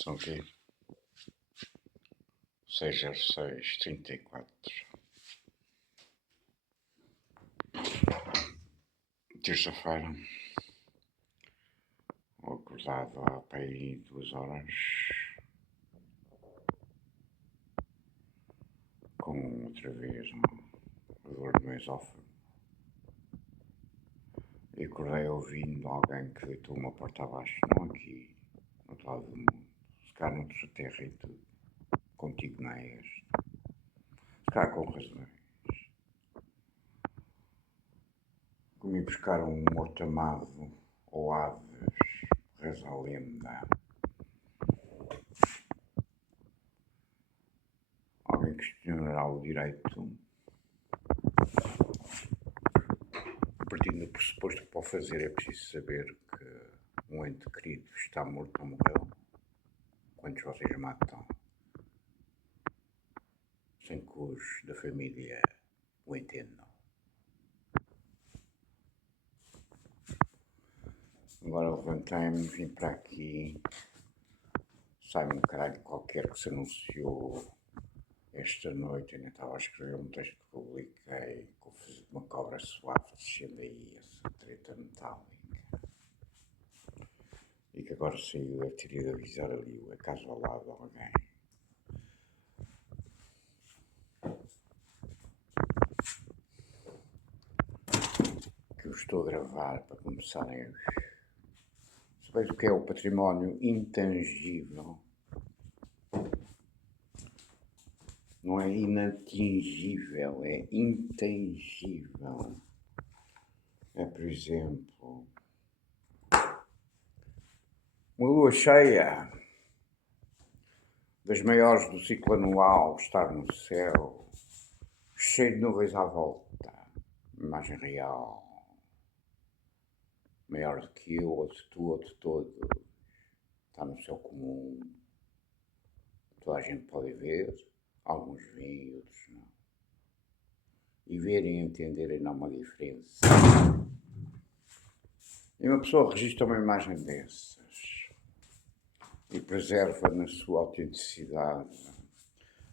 São aqui 60634. Terça-feira. Acordado há para aí 2 horas. Com outra vez uma dor no esófago. E acordei ouvindo alguém que deitou uma porta abaixo. Não aqui, no outro lado do mundo. Se calhar noutra terra e tudo. Contigo não é este. Se calhar com razões. Comi buscar um morto amado ou aves, reza a lenda. Alguém questionará o direito, partindo do pressuposto que para o fazer é preciso saber que um ente querido está morto ou morreu. Quantos vocês matam sem que os da família o entendam? Agora levantei-me, vim para aqui, sai-me um caralho qualquer que se anunciou esta noite. Ainda estava a escrever um texto que publiquei, com uma cobra suave descendo aí, essa treta metálica. E que agora saiu, deve ter ido avisar ali a casa ao lado de alguém. Que eu estou a gravar para começarem a... Sabeis o que é o património intangível? Não é inatingível, é intangível. É, por exemplo, uma lua cheia, das maiores do ciclo anual, estar no céu, cheio de nuvens à volta, imagem real, maior do que eu, ou de tu, ou de todos, está no céu comum, toda a gente pode ver, alguns veem, outros não. E verem e entenderem não há uma diferença. E uma pessoa registra uma imagem dessas e preserva na sua autenticidade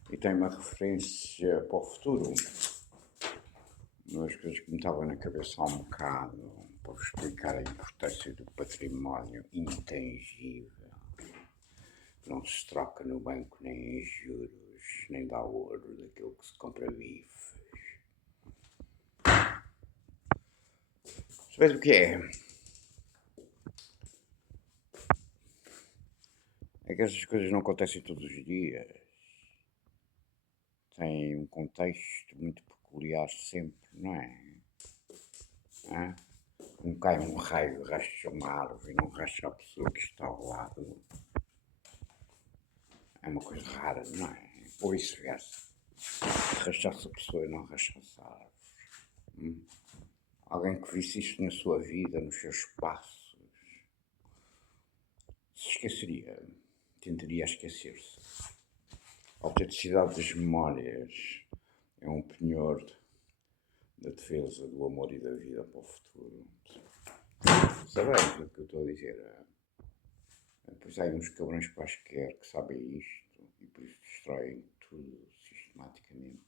e tem uma referência para o futuro. Uma das coisas que me estava na cabeça há um bocado, para vos explicar a importância do património intangível. Não se troca no banco nem em juros, nem dá ouro daquilo que se compra bifes. Sabes o que é? É que essas coisas não acontecem todos os dias. Tem um contexto muito peculiar sempre, não é? Como cai um raio, racha uma árvore e não racha a pessoa que está ao lado. É uma coisa rara, não é? Ou vice-versa. Rachar-se a pessoa e não rachar-se a árvore. Alguém que visse isto na sua vida, nos seus passos, se esqueceria, tentaria esquecer-se. A autenticidade das memórias é um penhor da defesa do amor e da vida para o futuro. Sabeis o que eu estou a dizer? Pois há uns cabrões quaisquer que sabem isto e por isso destroem tudo sistematicamente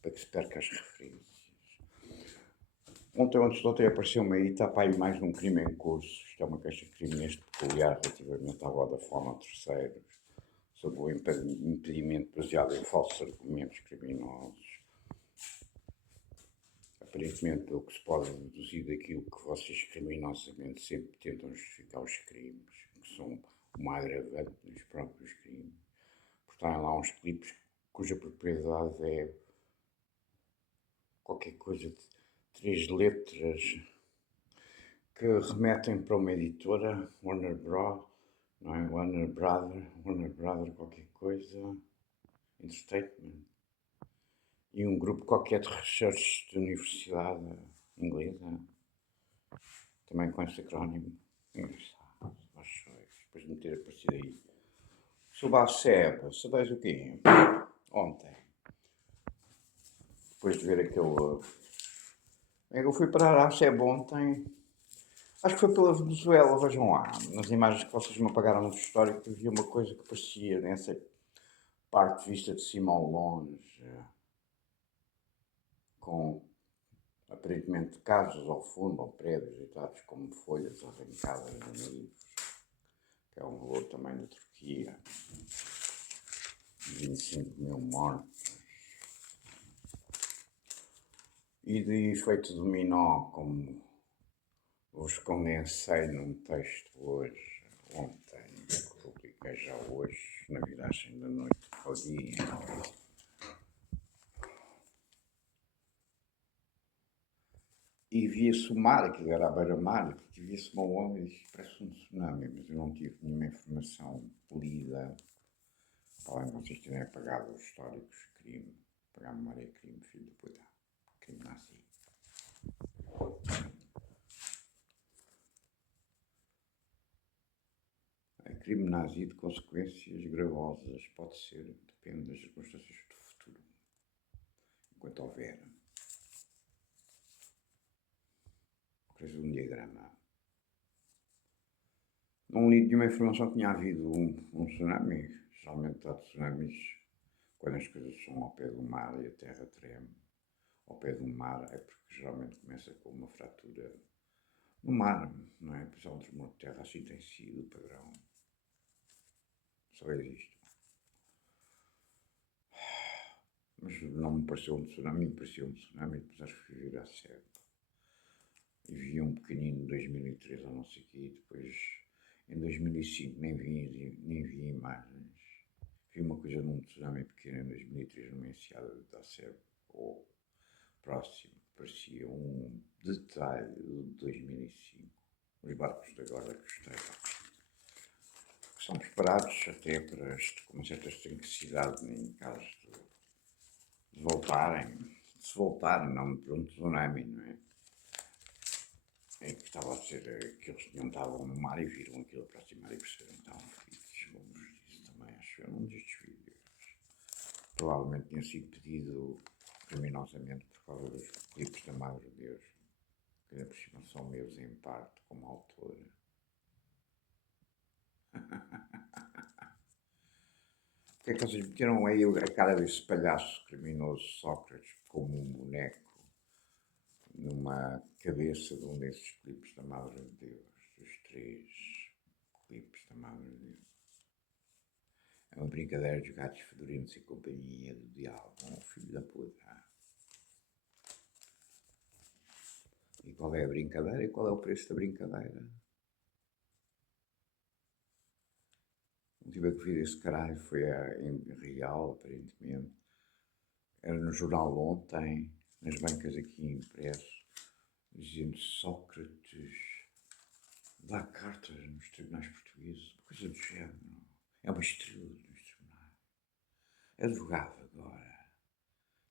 para que se perca as referências. Ontem ou antes de ontem apareceu-me aí, está para aí mais um crime em curso. Isto é uma queixa de crime neste peculiar relativamente à Vodafone a terceiros, sobre o impedimento baseado em falsos argumentos criminosos. Aparentemente, pelo que se pode deduzir daquilo que vocês criminosamente sempre tentam justificar os crimes, que são uma agravante nos próprios crimes. Portanto, há lá uns clipes cuja propriedade é qualquer coisa de 3 letras que remetem para uma editora, Warner Bros, não é? Warner Brother qualquer coisa, Entertainment, e um grupo qualquer de research de universidade inglesa, também com esse acrónimo. Engraçado, depois de me ter aparecido aí. Sobre a SEB, sabeis o quê? Ontem, depois de ver aquele... Eu fui parar à SEB ontem, Acho que foi pela Venezuela, vejam lá. Nas imagens que vocês me apagaram no histórico, havia uma coisa que parecia, nessa parte vista de cima ao longe, com aparentemente casas ao fundo, ou prédios deitados como folhas arrancadas de amigos, que é um valor também da Turquia. 25 mil mortos. E de efeito dominó, como vos condensei num texto hoje, ontem, que publiquei já hoje, na viragem da noite ao dia. E via-se o mar, aquilo era a beira-mar, e via-se uma onda e disse, parece um tsunami, mas eu não tive nenhuma informação lida. Além de vocês terem apagado os históricos, crime, apagar a memória é crime, filho de puta, crime nazi. É crime nazi de consequências gravosas, pode ser, depende das circunstâncias do futuro, enquanto houver. Fez um diagrama. Não li nenhuma informação que tinha havido um tsunami. Geralmente há tsunamis quando as coisas são ao pé do mar e a terra treme. Ao pé do mar é porque geralmente começa com uma fratura no mar, não é? Pois há um tremor de terra, assim tem sido o padrão. Só é isto. Mas não me pareceu um tsunami, me pareceu um tsunami, depois acho que fui vir à sério. E vi um pequenino em 2003 ou não sei o quê, e depois em 2005 nem vi imagens. Vi uma coisa num tsunami pequeno em 2003 numa enseada de Taceb, ou próximo, parecia um detalhe de 2005. Os barcos de agora costeira são preparados até para com uma certa estanquicidade em caso de voltarem, de se voltarem, não por um tsunami, não é? É que estava a ser que eles estavam no mar e viram aquilo aproximar e perceberam que estavam feridos. Vamos disso também, acho eu, num destes vídeos. Provavelmente tinha sido pedido criminosamente por causa dos clipes da Madre de Deus, que ainda por cima são meus em parte como autor. Porque é que vocês meteram aí a cara desse palhaço criminoso Sócrates como um boneco numa cabeça de um desses clipes da Madre de Deus, dos 3 clipes da Madre de Deus? É uma brincadeira dos gatos fedorentos e companhia do diabo, um filho da puta. E qual é a brincadeira e qual é o preço da brincadeira? Não tive a que ver esse caralho, foi em real, aparentemente. Era no jornal ontem, nas bancas aqui impresso, dizendo Sócrates dá cartas nos tribunais portugueses, coisa do género. É uma estrela nos tribunais. É advogado agora.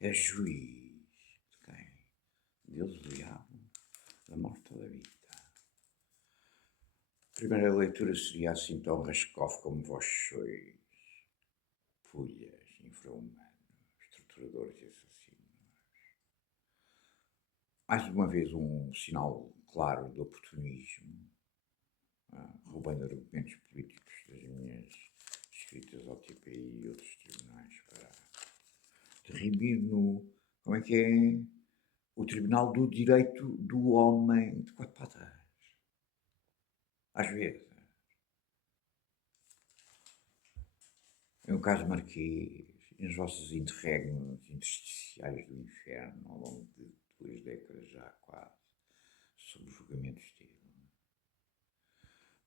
É juiz. De quem? Deus, do diabo, da morte ou da vida. A primeira leitura seria assim tão Rascoff como vós sois. Pulhas, infra-humanos, estruturadores e assassinos. Mais uma vez um sinal claro de oportunismo, roubando argumentos políticos das minhas escritas ao TPI e outros tribunais para derrimir no, como é que é, o Tribunal do Direito do Homem de quatro patas. Às vezes. É o caso Marquês, e nos vossos interregnos intersticiais do inferno, ao longo de 2 décadas já quase, sob o julgamento dele.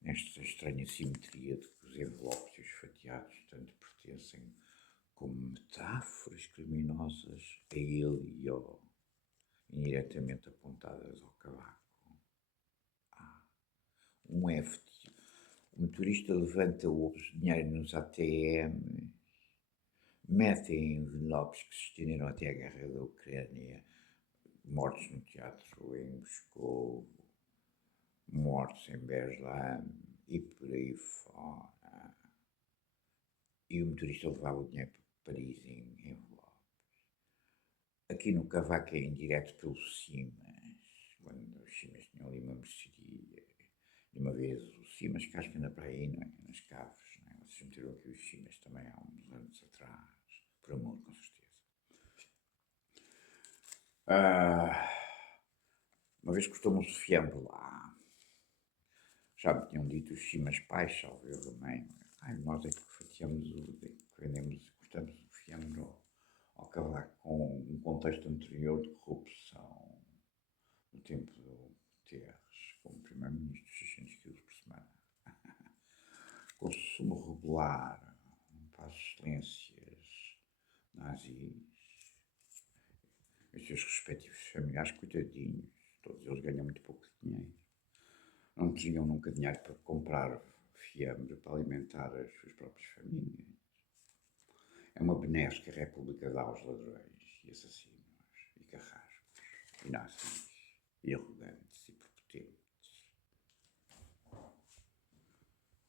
Nesta estranha simetria de que os envelopes e os fatiados tanto pertencem como metáforas criminosas a ele e ao, indiretamente apontadas ao cavaco. Um F. O motorista levanta o dinheiro nos ATMs, mete em envelopes que se estenderam até a guerra da Ucrânia, mortos no teatro em Moscou, mortos em Beslan e por aí fora. E o motorista levava o dinheiro para Paris em envelopes. Aqui no cavaco é indireto pelo Simas, quando os Simas tinham ali uma mercearia de uma vez o Simas, que acho que anda para aí, não é? Nas caves, não é? Vocês meteram aqui os Simas também há uns anos atrás, por amor, com certeza. Uma vez custou-me um fiambre lá. Já me tinham dito os Simas pais, salve eu também. Ai, nós é que fatiamos que vendemos, cortamos o fiambre ao cavaco com um contexto anterior de corrupção no tempo do Guterres, como primeiro-ministro, 600 quilos por semana. Consumo regular, para as excelências nazis, os seus respectivos familiares, coitadinhos, todos eles ganham muito pouco dinheiro. Não tinham nunca dinheiro para comprar fiambre para alimentar as suas próprias famílias. É uma benéfica república dá aos ladrões e assassinos e carrascos e nazis e arrogantes e prepotentes.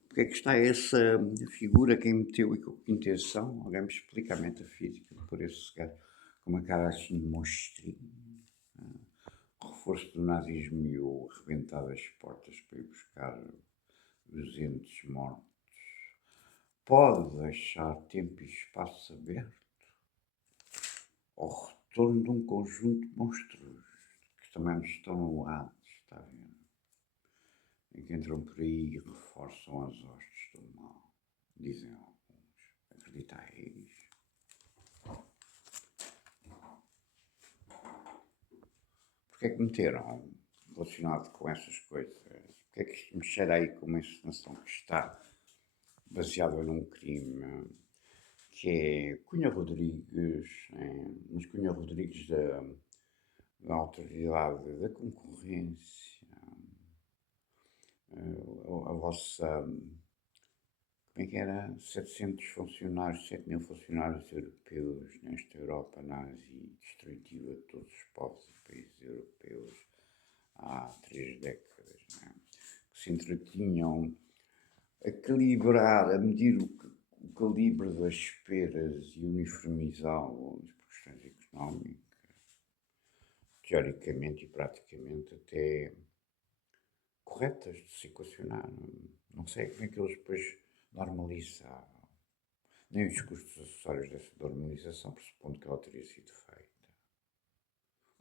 Porque é que está essa figura, quem meteu e com que intenção? Alguém me explica a metafísica por esse lugar, com uma cara assim de monstrinho. O reforço do nazismo e o arrebentar as portas para ir buscar os entes mortos pode deixar tempo e espaço aberto ao retorno de um conjunto de monstros que também nos estão no lado, está vendo? E que entram por aí e reforçam as hostes do mal, dizem alguns. Acreditais? Porquê é que meteram relacionado com essas coisas? Porquê é que isto me cheira aí com uma encenação que está baseada num crime que é Cunha Rodrigues, mas Cunha Rodrigues da Autoridade da Concorrência, a vossa, como é que era? 700 funcionários, 7 mil funcionários europeus nesta Europa nazi, destrutiva de todos os povos e países europeus há 3 décadas, não é? Que se entretinham a calibrar, a medir o calibre das peras e uniformizá-los por questões económicas, teoricamente e praticamente até corretas de se equacionar. Não sei como é que eles depois normalizaram. Nem os custos acessórios dessa normalização, pressupondo que ela teria sido feita.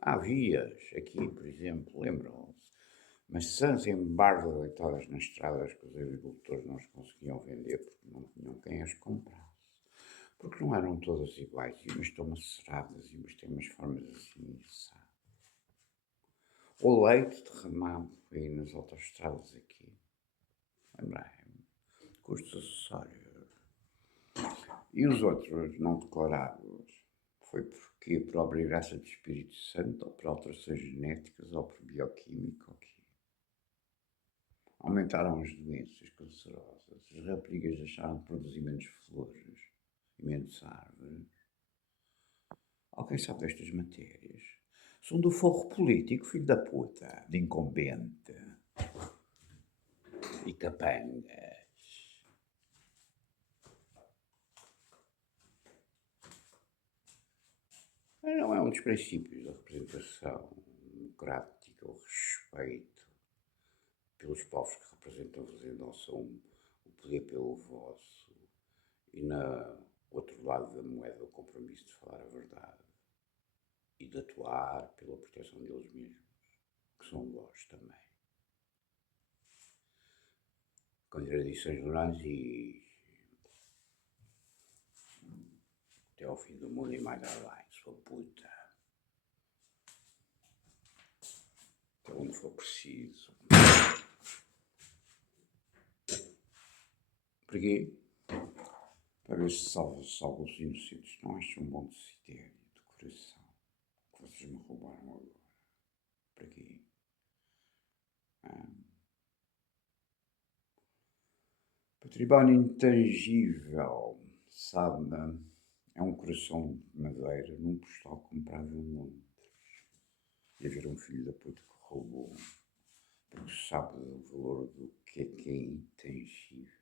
Há vias aqui, por exemplo, lembram-se, mas sãs em barda deitadas nas estradas que os agricultores não as conseguiam vender porque não tinham quem as comprasse. Porque não eram todas iguais, e umas estão maceradas e umas têm umas formas assim, sabe? O leite derramado aí nas autoestradas aqui. Lembrei-me. Custos acessórios. E os outros não declarados? Foi porque por obra e graça do Espírito Santo, ou por alterações genéticas, ou por bioquímica, ou quê? Aumentaram as doenças cancerosas, as raparigas deixaram de produzir menos flores e menos árvores. Alguém sabe destas matérias? São do forro político, filho da puta, de incumbente e capangas. Mas não é um dos princípios da representação democrática, o respeito pelos povos que representam-vos e endossam o poder pelo vosso, e na outro lado da moeda o compromisso de falar a verdade e de atuar pela proteção deles mesmos, que são vós também. Contradições morais e até ao fim do mundo e mais além, sua puta. Até onde for preciso. Porquê? Para ver se salva-se alguns inocentes. Não acho um bom desidério de coração que vocês me roubaram agora. Para quê? Património intangível, sabe? É um coração de madeira num postal comprado em Londres. E haver um filho da puta que roubou, porque sabe o valor do que é intangível.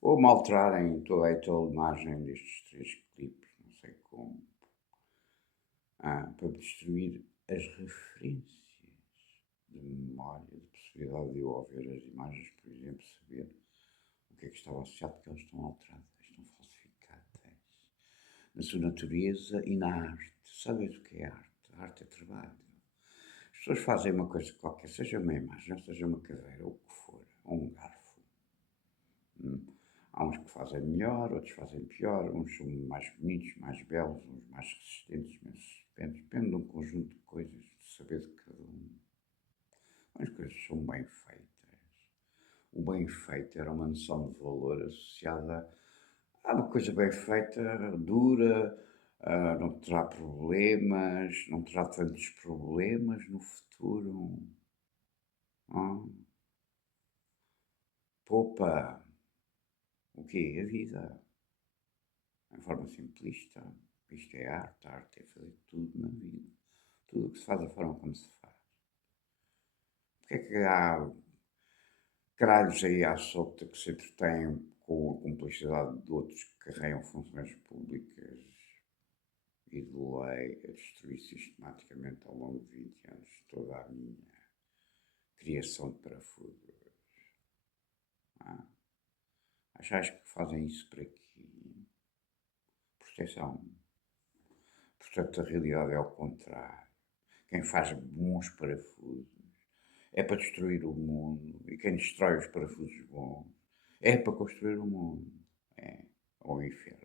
Ou maltrarem toda aquela imagem destes 3 clipes, não sei como, para destruir as referências de memória de possibilidade de eu, ao ver as imagens, por exemplo, saber o que é que estava associado, porque elas estão alteradas, estão falsificadas. Na sua natureza e na arte. Sabes o que é arte? A arte é trabalho. As pessoas fazem uma coisa qualquer, seja uma imagem, seja uma cadeira, ou o que for, ou um garfo. Há uns que fazem melhor, outros fazem pior, uns são mais bonitos, mais belos, uns mais resistentes, menos resistentes. Depende de um conjunto de coisas, de saber de cada um. As coisas são bem feitas. O bem feito era uma noção de valor associada a uma coisa bem feita, dura, não terá problemas, não terá tantos problemas no futuro. Ah, poupa o quê? A vida. De forma simplista. Isto é arte, a arte é fazer tudo na vida. Tudo o que se faz da forma como se faz. Porque é que há caralhos aí à solta que se entretêm com a cumplicidade de outros que carregam funções públicas e de lei a destruir sistematicamente ao longo de 20 anos toda a minha criação de parafusos? Ah, achas que fazem isso para quê? Proteção. Portanto, a realidade é ao contrário. Quem faz bons parafusos é para destruir o mundo. E quem destrói os parafusos bons é para construir o mundo. É, ou o inferno.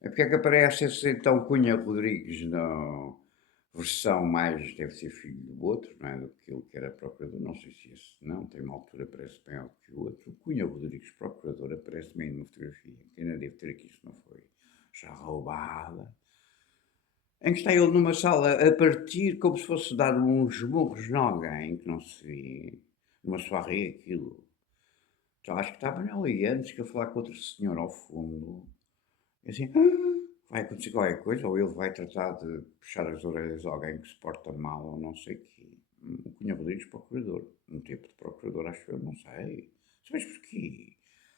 É porque é que aparece esse então Cunha Rodrigues na versão mais, deve ser filho do outro, não é? Do que ele que era procurador. Não sei se esse não, tem uma altura, parece bem alto que o outro. O Cunha Rodrigues, procurador, aparece-me aí numa fotografia, que ainda deve ter aqui, se não foi já roubada, em que está ele numa sala a partir como se fosse dar uns murros em alguém que não se vê, numa soirée aquilo. Então acho que estava ali antes que eu falar com outro senhor ao fundo, e assim, vai acontecer qualquer coisa, ou ele vai tratar de puxar as orelhas a alguém que se porta mal, ou não sei o quê. O Cunha Rodrigues, procurador, um tipo de procurador, acho que eu, não sei. Sabes porquê?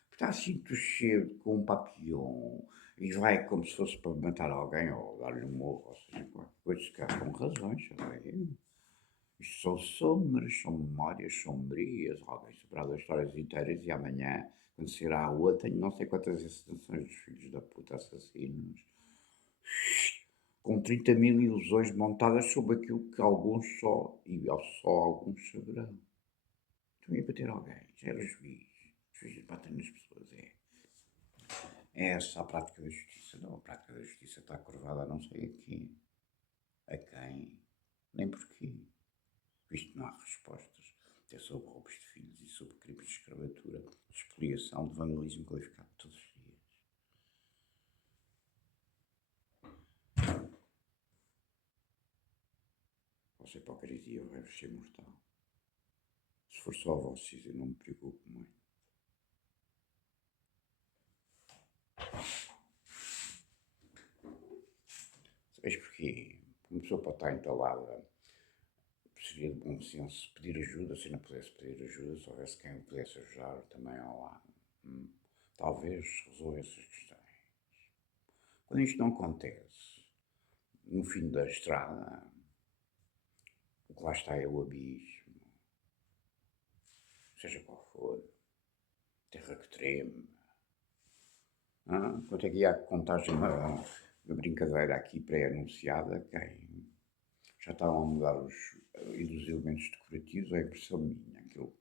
Porque está assim cheio com um papillon e vai como se fosse para matar alguém ou dar-lhe um morro, ou seja, qualquer coisa, se calhar com razões, sabe? Isto são sombras, são memórias sombrias, alguém saberá das histórias inteiras e amanhã, quando será a outra, tenho não sei quantas encenações dos filhos da puta assassinos, com 30 mil ilusões montadas sobre aquilo que alguns só, e só alguns saberão. Então ia bater alguém, já era juiz. Os juízes batem nas pessoas, é. É essa a prática da justiça. Não, a prática da justiça está curvada a não sei a quem, nem porquê. Visto que não há respostas, até sobre roubos de filhos e sobre crimes de escravatura, de expoliação, de vandalismo qualificado todos os dias. Vossa hipocrisia vai-vos ser mortal. Se for só vocês, eu não me preocupo muito. Sabes porquê? Uma pessoa pode estar entalada. Seria de bom senso pedir ajuda, se não pudesse pedir ajuda, se houvesse quem o pudesse ajudar também ao lado. Talvez resolva essas questões. Quando isto não acontece, no fim da estrada, o que lá está é o abismo, seja qual for, terra que treme. Quanto é que ia a contagem uma brincadeira aqui pré-anunciada, quem já estavam a mudar os elementos decorativos, é a impressão minha, aquilo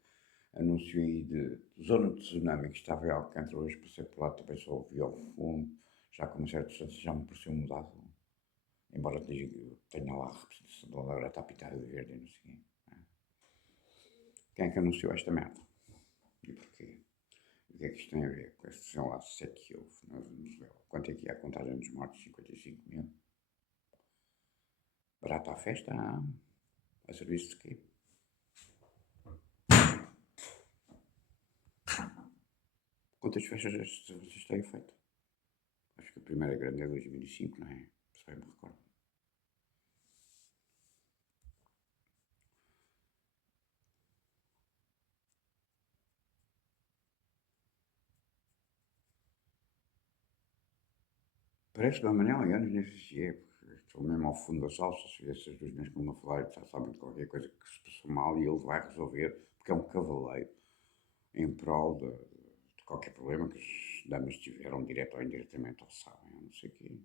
anúncio aí de zona de tsunami que estava em Alcântara, hoje passei por lá, também só ouvi ao fundo, já com uma certa distância já me pareceu mudado, embora tenha lá a representação da Laura está pintada de verde e não sei o quê. Quem é que anunciou esta merda? E porquê? O que é que isto tem a ver com este, sei lá, 7 que houve na Venezuela? Quanto é que é a contagem dos mortos? 55 mil? Barata à festa? A serviço de quê? Quantas festas vocês têm feito? Acho que a primeira grande é 2005, não é? Se bem me recordo. Parece uma Manel e anos nesse época. estou mesmo ao fundo da salsa, se essas duas mulheres que estão a falar, já sabem de qualquer coisa que se passou mal e ele vai resolver, porque é um cavaleiro em prol de qualquer problema que as damas tiveram, direto ou indiretamente, ou sabem, ou não sei o quê.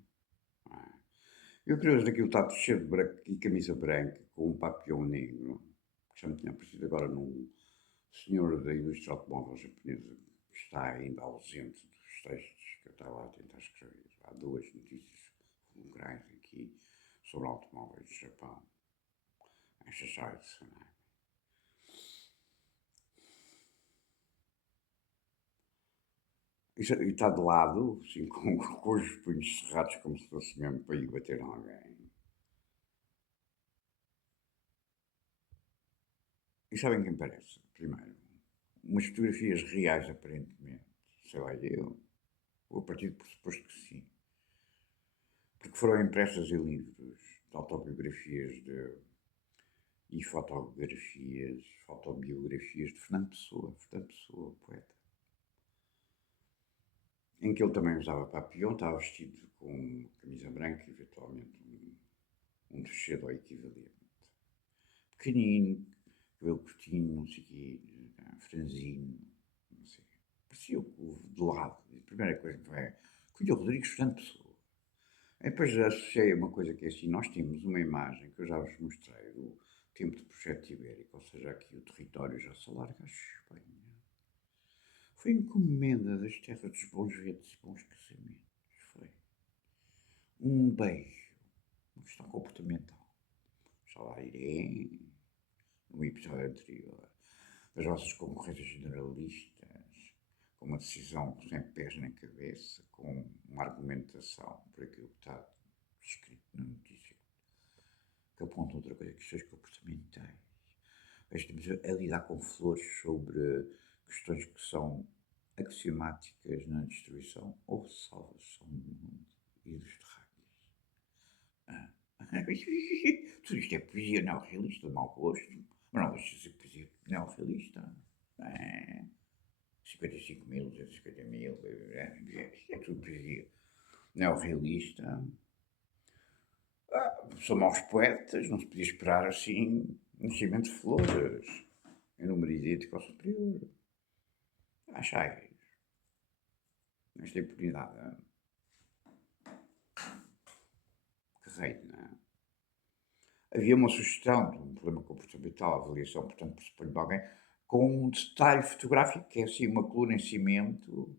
Não é? E o curioso daquilo está cheio de branco e camisa branca, com um papião negro, que já me tinha aparecido agora num senhor da indústria automóvel japonesa, que está ainda ausente dos textos que eu estava a tentar escrever. Há duas notícias fulgurais aqui sobre automóveis do Japão. Esta já é de não é? E está de lado, assim, com os punhos cerrados, como se fosse mesmo para ir bater em alguém. E sabem quem parece? Primeiro, umas fotografias reais, aparentemente. Sei lá, eu vou partir do pressuposto que sim. Porque foram impressas em livros de autobiografias e fotobiografias de Fernando Pessoa, poeta. Em que ele também usava papião, estava vestido com uma camisa branca e eventualmente um tecido ao equivalente. Pequenino, cabelo curtinho, não sei o quê, franzino, não sei. Parecia o de lado. A primeira coisa que vai Coelho Rodrigues, Fernando Pessoa. E depois associei a uma coisa que é assim, nós temos uma imagem que eu já vos mostrei do tempo de projeto ibérico, ou seja, aqui o território já se alarga à Espanha. Foi encomenda das terras dos bons ventos e bons casamentos. Foi um beijo, uma questão comportamental. Já lá irei, no episódio anterior, das vossas concorrências generalistas, com uma decisão sem pés nem cabeça, com uma argumentação por aquilo que está escrito na notícia, que aponta outra coisa, questões comportamentais. Estamos a lidar com flores sobre questões que são axiomáticas na distribuição ou salvação do mundo e dos terráqueos. Tudo isto é poesia neorrealista de mau gosto, mas não deixa de ser poesia neorrealista. 55 mil, 250 mil, é tudo poesia neorrealista. São maus poetas, não se podia esperar assim nascimento de flores em número idêntico ao superior. Achai nesta impunidade que reina. Havia uma sugestão de um problema comportamental, avaliação, portanto, pressuponho de alguém, com um detalhe fotográfico que é assim uma coluna em cimento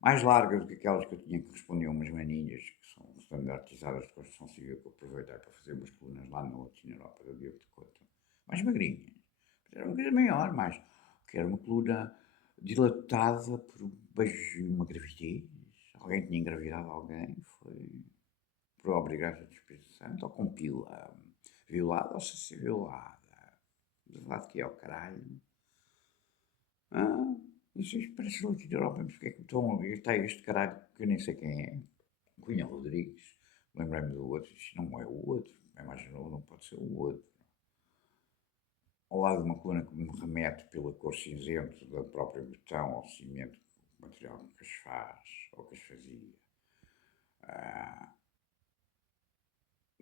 mais larga do que aquelas que eu tinha que responder a umas maninhas que são standardizadas de construção civil que eu aproveitei para fazer umas colunas lá no outro, na Europa, do Diogo de Couto. Mais magrinhas. Era uma coisa maior, mais. Que era uma coluna dilatada por um beijo e uma gravidez. Alguém tinha engravidado alguém, foi por obrigar do Espírito Santo, ou com pila violada, ou sem ser violada. De verdade que é o caralho. Isso parece relativo da Europa, mas porque é que estão a ver? Está este caralho que eu nem sei quem é. Cunha Rodrigues. Lembrei-me do outro. Isto não é o outro. É mais novo, não pode ser o outro. Ao lado de uma coluna que me remete pela cor cinzento da própria betão ao cimento, o material que as faz, ou que as fazia.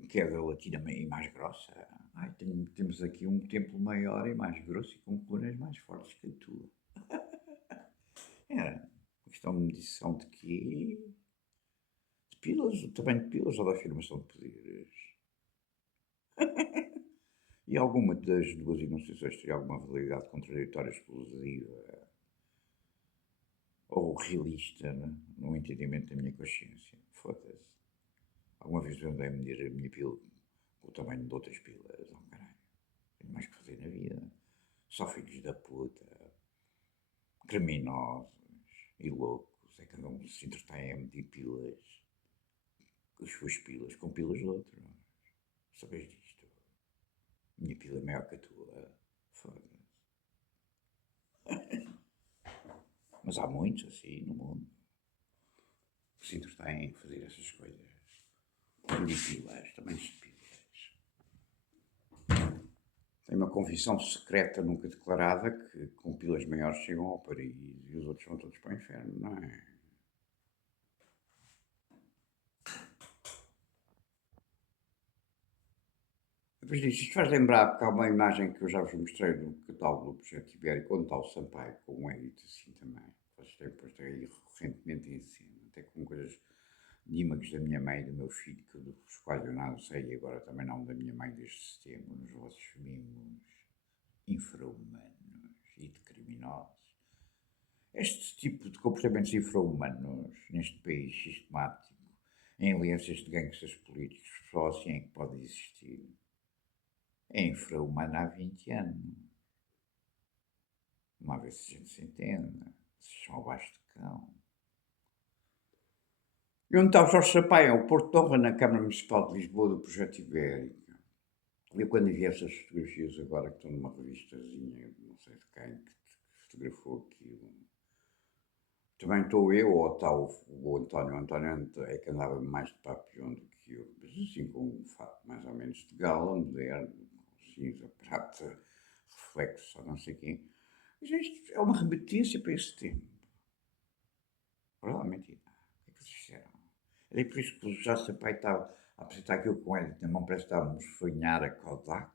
Que é da latina e mais grossa. Temos aqui um templo maior e mais grosso e com colunas mais fortes que a tua. Era uma questão de medição de quê? De pilas, o tamanho de pilas ou da afirmação de poderes? E alguma das duas enunciações teria alguma validade contraditória, explosiva ou realista, né? No entendimento da minha consciência? Foda-se. Alguma vez eu andei a medir a minha pila com o tamanho de outras pilas? Oh, caralho. Tenho mais que fazer na vida. Só filhos da puta. Criminosos e loucos. É que andam se entretêm a medir pilas. As suas pilas com pilas de outro. Sabes disto? Minha pila é maior que a tua. Foda-se. Mas há muitos assim no mundo que se entretêm a fazer essas coisas. Medir pilas, também de pilas. Tem uma confissão secreta nunca declarada que com pilas maiores chegam ao paraíso e os outros vão todos para o inferno, não é? Depois disso, isto faz lembrar, porque há uma imagem que eu já vos mostrei do catálogo do Projeto Ibérico, onde está o Sampaio, com um edito assim também. Vocês têm posto aí recorrentemente em cena, até com coisas de imagens da minha mãe e do meu filho, que dos quais eu não sei, e agora também não da minha mãe desde setembro, nos vossos mimos infra-humanos e de criminosos. Este tipo de comportamentos infra-humanos neste país sistemático, em alianças de gangsters políticos, só assim é que pode existir. É infra-humano há 20 anos. Uma vez se a gente se entende, se chama abaixo de cão. E onde está o Jorge Sampaio? O Porto de Honra na Câmara Municipal de Lisboa do Projeto Ibérico. Eu quando vi essas fotografias agora que estão numa revistazinha, não sei de quem, que fotografou aquilo. Também estou eu, ou está o António. O António é que andava mais de papião do que eu, mas assim com um fato mais ou menos de gala, moderno, cinza, prata, reflexo, ou não sei quem. Mas isto é uma remetência para esse tempo. Verdade, mentira. O que é que vocês fizeram? Era por isso que o Jorge Sampaio estava a apresentar aquilo com ele na mão, parece que estávamos a sonhar a Kodak,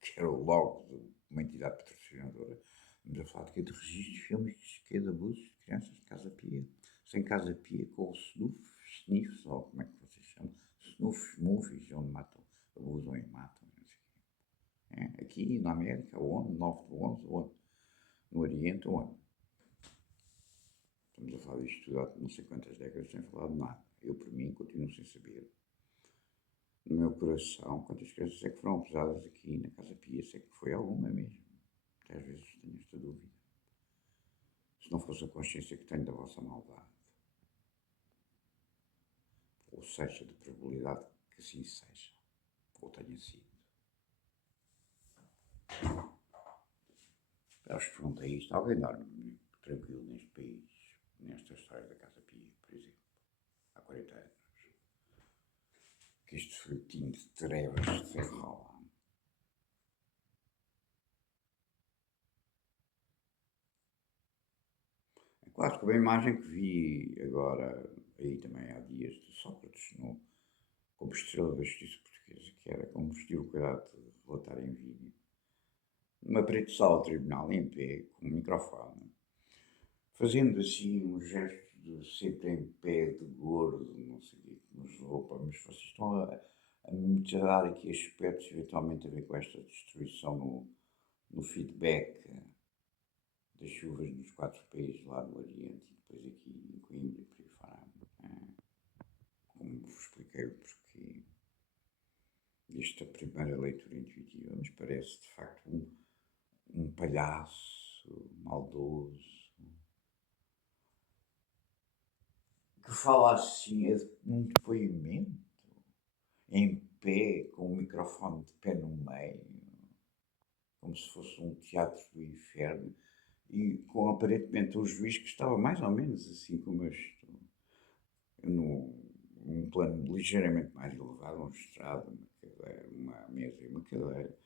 que era o logo de uma entidade patrocinadora. Vamos a falar de quê? De registros, filmes, que de abusos de crianças de Casa Pia. Sem Casa Pia, com o sniffs, ou como é que vocês chamam? Snuffs, movies, onde matam, abusam e matam. Não sei. É? Aqui na América, onde? 9 de 11, onde? No Oriente, onde? Estamos a falar disto tudo há não sei quantas décadas sem falar de nada. Eu, por mim, continuo sem saber. No meu coração, quantas crianças é que foram abusadas aqui na Casa Pia, sei que foi alguma mesmo. Até às vezes tenho esta dúvida. Se não fosse a consciência que tenho da vossa maldade. Ou seja, de probabilidade que assim seja. Ou tenha sido. Eu vos perguntei isto. Alguém dorme tranquilo neste país, nesta história da Casa Pia, por exemplo, há 40 anos. Que este frutinho de trevas se enrola. É claro que a imagem que vi agora, aí também há dias, de Sócrates, como estrela da justiça portuguesa, que era como vos tive o cuidado de relatar em vídeo, numa parede de sala de tribunal, em pé, com um microfone, fazendo assim um gesto de sempre em pé, de gordo, não sei o quê, que nos levou para. Mas vocês estão a me dar aqui aspectos eventualmente a ver com esta destruição no feedback das chuvas nos 4 países lá do Oriente e depois aqui em Coimbra e por aí fora. Como vos expliquei o porquê desta primeira leitura intuitiva, mas parece de facto um palhaço maldoso que fala assim, é um depoimento em pé, com o microfone de pé no meio, como se fosse um teatro do inferno, e com aparentemente um juiz que estava mais ou menos assim como eu estou, num plano ligeiramente mais elevado, um estrado, uma cadeira, uma mesa e uma cadeira,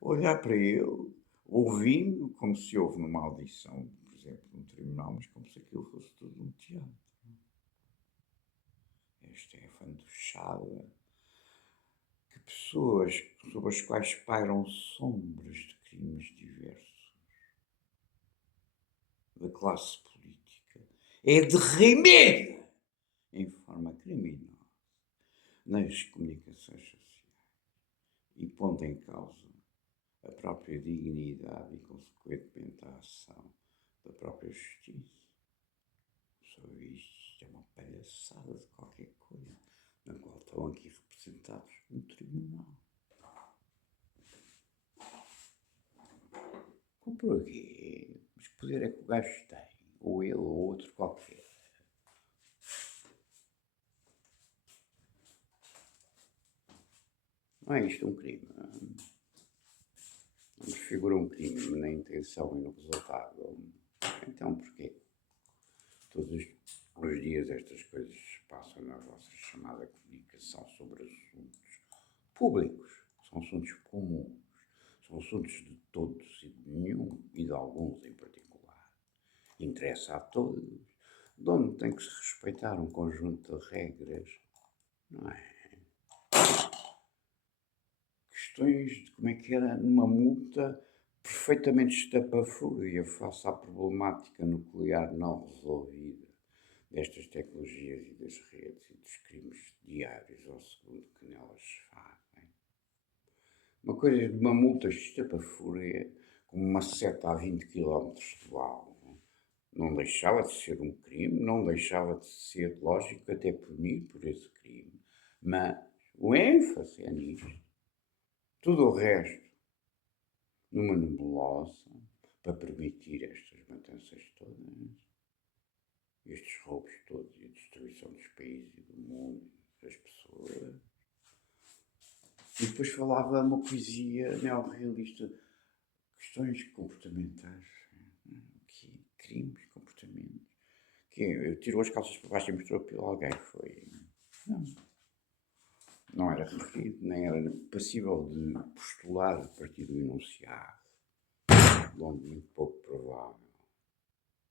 olhar para ele, ouvindo, como se ouve numa audição, por exemplo, num tribunal, mas como se aquilo fosse tudo um teatro. Esta é a fantochada que pessoas sobre as quais pairam sombras de crimes diversos da classe política é de remir em forma criminosa nas comunicações sociais e pondo em causa a própria dignidade e, consequentemente, a ação da própria justiça. Só isto é uma palhaçada de qualquer coisa, na qual estão aqui representados no tribunal. Porquê? Mas que poder é que o gajo tem? Ou ele ou outro qualquer. Não é isto um crime? Não desfigura um crime na intenção e no resultado. Então porquê? Todos os dias estas coisas passam na vossa chamada comunicação sobre assuntos públicos. São assuntos comuns. São assuntos de todos e de nenhum e de alguns em particular. Interessa a todos, de onde tem que se respeitar um conjunto de regras, não é? Que questões de como é que era numa multa perfeitamente estapafúrdia face à problemática nuclear não resolvida destas tecnologias e das redes e dos crimes diários ao segundo que nelas se fazem. Uma coisa de uma multa estapafúrdia, como uma seta a 20 quilómetros do alvo, não deixava de ser um crime, não deixava de ser lógico até punir por esse crime, mas o ênfase é nisto. Tudo o resto, numa nebulosa, para permitir estas matanças todas, estes roubos todos e a destruição dos países e do mundo, das pessoas. E depois falava uma poesia neorrealista, questões comportamentais, crimes, comportamentos. Que tirou as calças para baixo e mostrou a pila a alguém, foi... Não era referido, nem era passível de postular a partir do enunciado, longe muito pouco provável.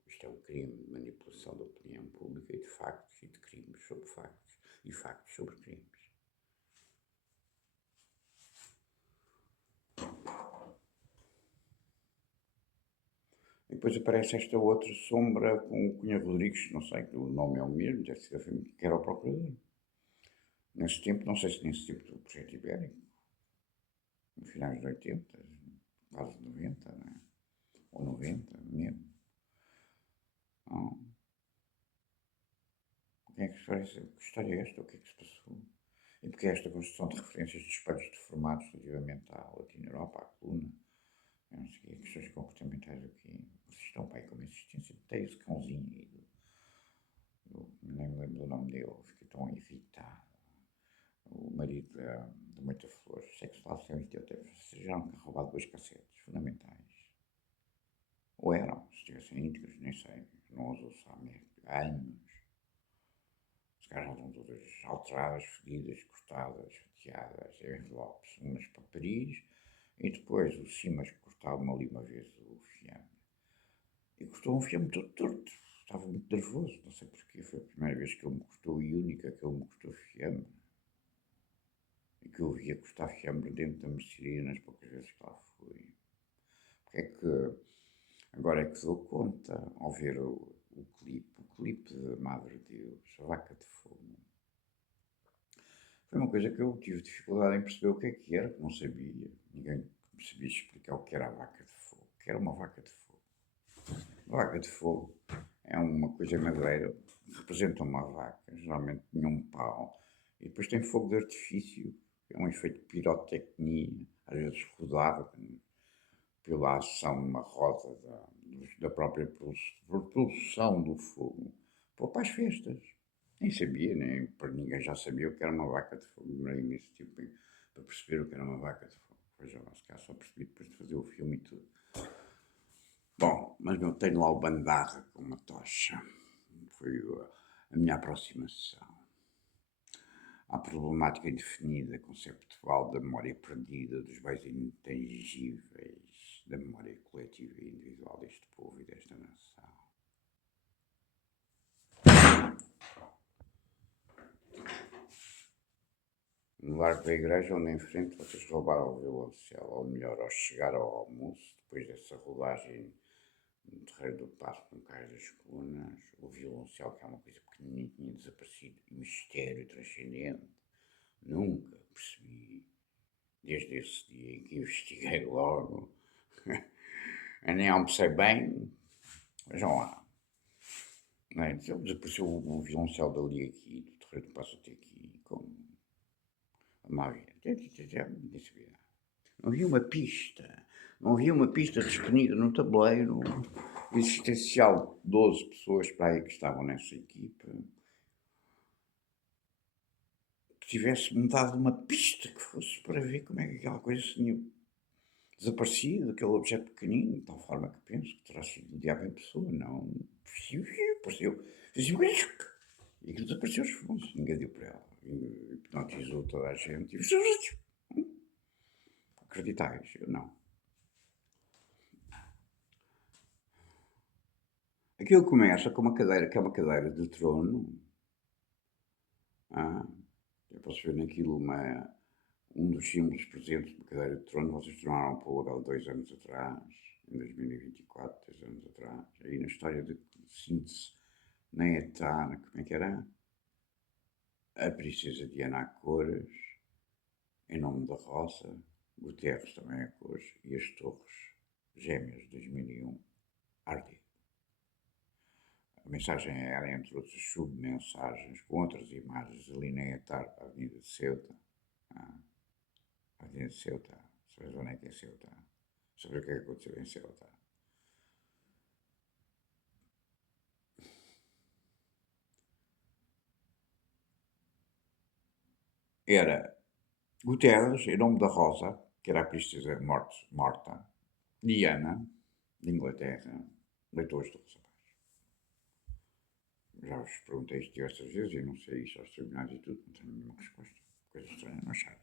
Isto é um crime de manipulação da opinião pública e de factos e de crimes sobre factos e factos sobre crimes. E depois aparece esta outra sombra com o Cunha Rodrigues, não sei, o nome é o mesmo, deve ser a família, que era o procurador. Nesse tempo, não sei se nesse tempo do projeto ibérico, no finais de 80, quase 90, não é? Ou 90 mesmo. Não. O que é que se parece? Que história é esta? O que é que se passou? E porque esta construção de referências de espelhos deformados relativamente à Latina Europa, à coluna, não sei o quê, questões comportamentais aqui, vocês estão bem com a existência, tem esse cãozinho aí, nem me lembro do nome dele, fiquei tão irritado. O marido da Moita Flores, sexual, sem já tinham roubado 2 cassetes fundamentais. Ou eram, se estivessem íntegros, nem sei, não os ouço há anos. As caras já estão todas alteradas, fedidas, cortadas, fatiadas, envelopes, umas para Paris, e depois o Simas cortava-me ali uma vez o fiambre. E cortou um fiambre todo torto. Estava muito nervoso, não sei porquê, foi a primeira vez que ele me cortou e única que ele me cortou fiambre. E que eu via cortar fiambre dentro da mercearia nas poucas vezes que lá fui. Porque é que agora é que dou conta, ao ver o clipe de Madre Deus, a Vaca de Fogo. Foi uma coisa que eu tive dificuldade em perceber o que era, que não sabia. Ninguém me sabia explicar o que era a Vaca de Fogo. O que era uma Vaca de Fogo? A Vaca de Fogo é uma coisa madeira, representa uma vaca, geralmente tinha um pau, e depois tem fogo de artifício, é um efeito de pirotecnia, às vezes rodava pela ação de uma roda da própria propulsão do fogo, para as festas. Nem sabia, nem para ninguém já sabia o que era uma vaca de fogo. Demorei imenso tempo para perceber o que era uma vaca de fogo. Veja lá, se calhar só percebi depois de fazer o filme e tudo. Bom, mas eu tenho lá o Bandarra com uma tocha. Foi a minha aproximação à problemática indefinida, conceptual da memória perdida, dos bens intangíveis, da memória coletiva e individual deste povo e desta nação. No largo da igreja, onde em frente vocês roubaram o violoncelo, ou melhor, ao chegar ao almoço, depois dessa rodagem no terreiro do Passo, com Cais das Colunas, o violoncelo, que é uma coisa pequenininha, tinha desaparecido, mistério transcendente. Nunca percebi, desde esse dia em que investiguei logo, eu nem almocei bem, vejam lá. Não é? Desapareceu o violoncelo dali aqui, do terreiro do Passo até aqui, como uma vida. Não havia uma pista, não havia uma pista disponível no tabuleiro existencial de 12 pessoas para aí que estavam nessa equipa, que tivesse-me dado uma pista que fosse para ver como é que aquela coisa se tinha desaparecido, aquele objeto pequenino, de tal forma que penso que terá sido o diabo em pessoa, não. Apareceu, e aquilo desapareceu os fundos, ninguém deu para ela, hipnotizou toda a gente, e acreditáveis, eu não. Aquilo começa com uma cadeira, que é uma cadeira de trono. Eu posso ver naquilo um dos símbolos presentes na cadeira de trono, vocês tornaram pô-lo há 2 anos atrás, em 2024, 2 anos atrás, aí na história de síntese, nem Etana, como é que era? A princesa Diana a cores, em nome da roça, Guterres também a cores, e as torres gêmeas de 2001, ardido. A mensagem era, entre outras submensagens, com outras imagens, ali na ETAR, a Avenida de Ceuta. A Avenida de Ceuta. Sabes onde é que é Ceuta? Sabes o que é que aconteceu em Ceuta? Era Guterres, em nome da Rosa, que era a princesa morta, Diana, de Inglaterra, leitores do Rosa. Já vos perguntei isto diversas vezes e não sei isto aos tribunais e tudo, não tenho nenhuma resposta. Coisa estranha, não achas?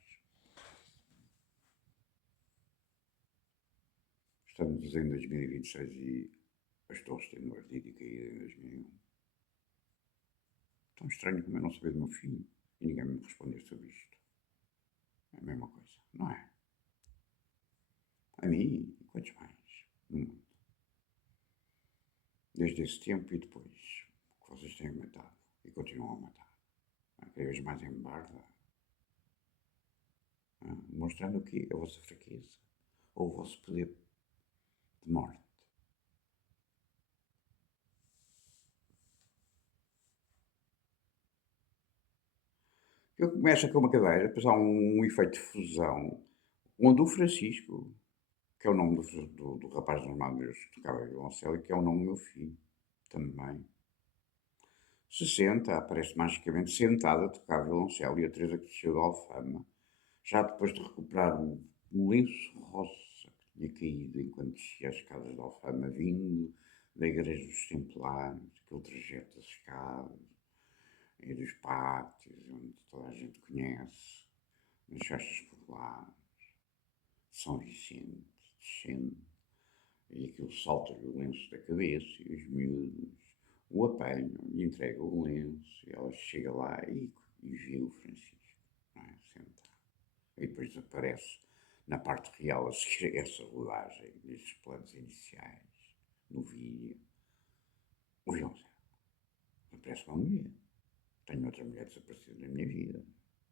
Estamos em 2026 e as torres têm ardido e caído em 2001. Tão estranho como eu não saber do meu filho e ninguém me responder sobre isto. É a mesma coisa, não é? A mim, e quantos mais? No mundo. Desde esse tempo e depois, que vocês têm matado e continuam a matar. Cada vez mais em barda. Mostrando o quê? A vossa fraqueza. Ou o vosso poder de morte. Eu começo com uma cadeira, depois há um efeito de fusão, onde o Francisco, que é o nome do rapaz normal que tocava violoncelo e que é o nome do meu filho, também, se senta, aparece magicamente sentada a tocar violoncelo e a Teresa que desceu da Alfama, já depois de recuperar um lenço rosa que tinha caído enquanto descia as escadas da Alfama, vindo da Igreja dos Templários, aquele trajeto das escadas e dos pátios, onde toda a gente conhece, nas festas populares, São Vicente, descendo, e aquilo salta-lhe o lenço da cabeça e os miúdos o apanham e entregam o lenço e ela chega lá e vê o Francisco, não é? Sentado. E depois desaparece na parte real a seguir a essa rodagem, nestes planos iniciais, no vídeo, o violoncelo. Aparece uma mulher. Tenho outra mulher desaparecida na minha vida,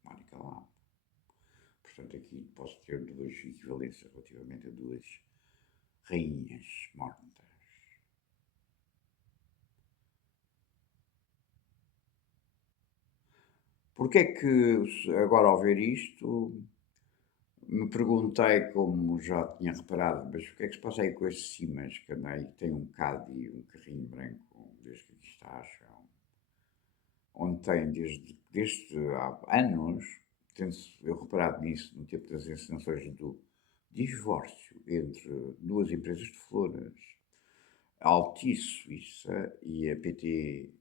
Mónica Lapa. Portanto, aqui posso ter duas equivalências relativamente a duas rainhas mortas. Porquê é que, agora ao ver isto, me perguntei, como já tinha reparado, mas o que é que se passa aí com estes Simas, que andam aí, que tem um Caddy, um carrinho branco, desde que aqui está, onde tem desde há anos, tendo-se eu reparado nisso no tempo das encenações do divórcio entre duas empresas de flores, a Altice Suíça e a PT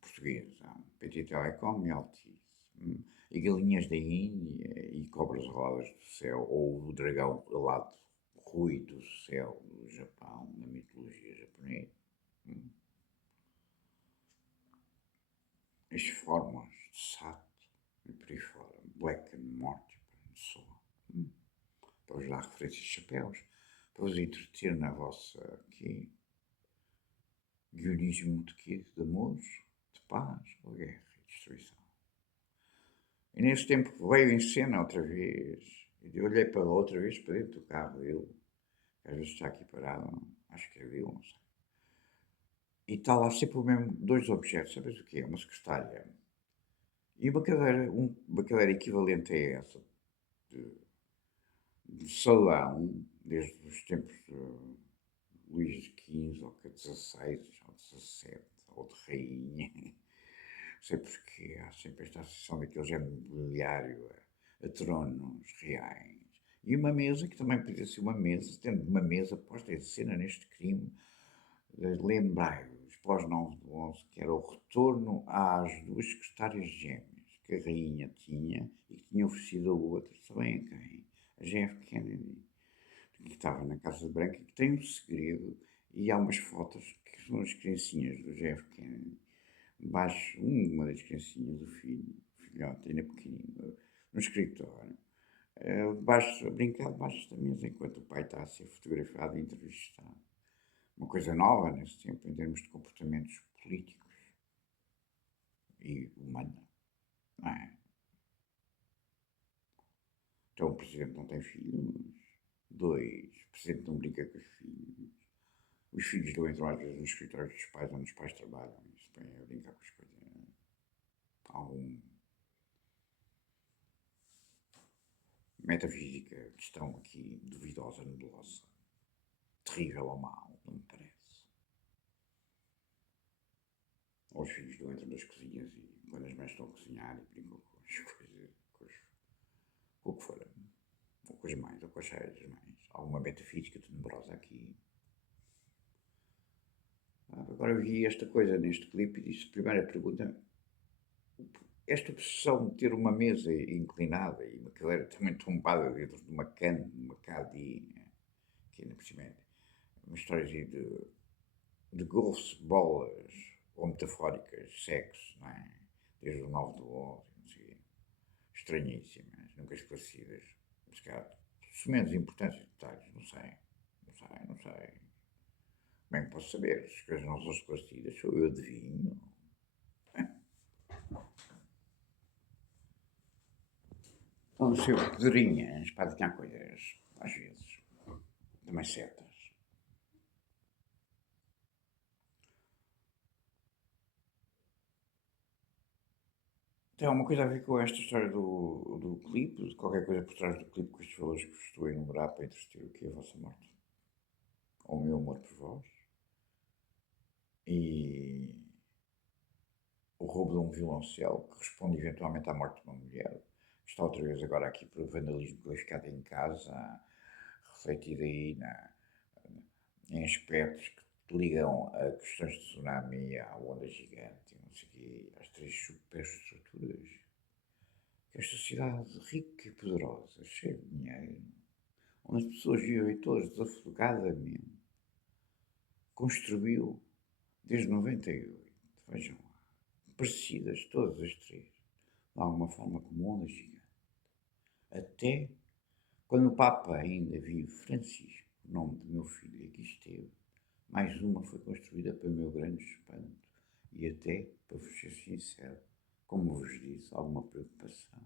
portuguesa, PT Telecom e Altice, e galinhas da Índia e cobras aladas do céu, ou o dragão alado Rui do céu do Japão, na mitologia japonesa. As formas de Sato e por aí fora, Black and Morty, só. Para vos dar referências de chapéus, para vos entreter na vossa aqui, guionismo de quê? De amor, de paz, de guerra e destruição. E nesse tempo veio em cena outra vez, e eu olhei para outra vez para dentro do carro dele, que às vezes está aqui parado, acho que é dele, não sei. E está lá sempre o mesmo, dois objetos, sabes o que é? Uma secretária e uma cadeira equivalente a essa, de salão, desde os tempos de Luís XV, ou XVI, ou XVII, ou de rainha. Não sei porque há sempre esta associação daquele género mobiliário a tronos reais. E uma mesa, que também podia ser uma mesa, tendo uma mesa posta em cena neste crime, lembrai-vos, pós 9 de 11, que era o retorno às duas secretárias gêmeas que a rainha tinha e que tinha oferecido a outra, sabem a quem? A JF Kennedy, que estava na Casa Branca e que tem um segredo, e há umas fotos que são as criancinhas do JF Kennedy, baixo uma das criancinhas do filho, filhote, ainda pequenino, no escritório, debaixo, a brincar debaixo da mesa enquanto o pai está a ser fotografado e entrevistado. Uma coisa nova nesse tempo, em termos de comportamentos políticos e humanos, não é? Então o presidente não tem filhos. Dois, o presidente não brinca com os filhos. Os filhos não entram às vezes nos escritórios dos pais, onde os pais trabalham. Isso põe a brincar com as coisas. Algum metafísica questão aqui duvidosa, nebulosa. Terrível ou mal, não me parece. Ou os filhos não entram nas cozinhas e quando as mães estão a cozinhar e brincam com as coisas, com o que for. Ou com as mães, ou com as sérias das mães. Alguma metafísica tenebrosa aqui. Agora vi esta coisa neste clipe e disse, primeira pergunta, esta obsessão de ter uma mesa inclinada e uma cadeira também tombada dentro de uma cana, uma cadinha, que ainda por cima é uma história de golfes, bolas, ou metafóricas, sexo, não é? Desde o 9 do 11, não sei, estranhíssimas, nunca esclarecidas, se calhar, menos importância de detalhes, não sei. Como é que posso saber? Se as coisas não são esclarecidas, sou eu adivinho. Então, não sei, pedrinhas para adivinhar coisas, às vezes, também certas. Tem alguma coisa a ver com esta história do clipe, de qualquer coisa por trás do clipe, com estes valores que vos estou a enumerar para entreter o que é a vossa morte? Ou o meu amor por vós? E o roubo de um violoncelo que responde eventualmente à morte de uma mulher. Está outra vez agora aqui por vandalismo qualificado em casa, refletido aí em aspectos que ligam a questões de tsunami, à onda gigante, não sei o quê, às três superestruturas. Que esta sociedade rica e poderosa, cheia de dinheiro, onde as pessoas vivem todas desafogadamente, construiu desde 98, vejam lá, parecidas todas as três, de alguma forma como onda gigante. Até quando o Papa ainda vive, Francisco, o nome do meu filho aqui esteve, mais uma foi construída para o meu grande espanto e até, para vos ser sincero, como vos disse, alguma preocupação.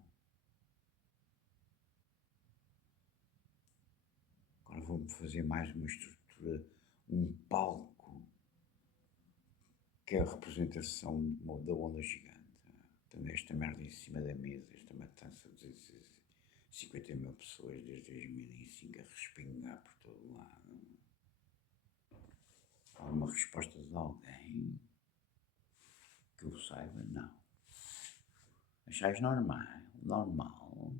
Agora vou-me fazer mais uma estrutura, um palco, que é a representação da onda gigante. Tendo esta merda em cima da mesa, esta matança de 50 mil pessoas desde 2005 a respingar por todo lado. Há uma resposta de alguém que eu saiba? Não. Achais normal?